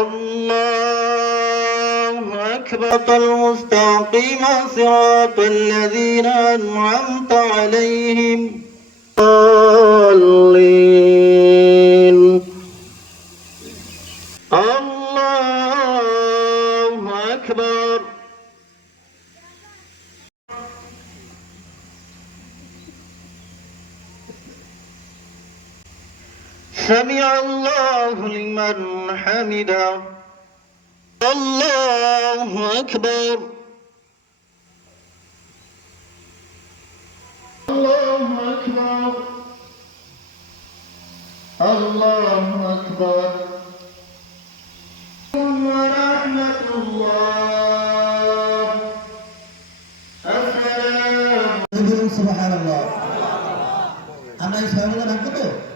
الله أكبر. المستقيم صراط الذين أنعمت عليهم. ضالين الله أكبر. سمع الله لمن حمده. الله أكبر. الله أكبر. الله أكبر. ورحمة الله. أفلام سبحان الله. أنا إشهر الله أكبر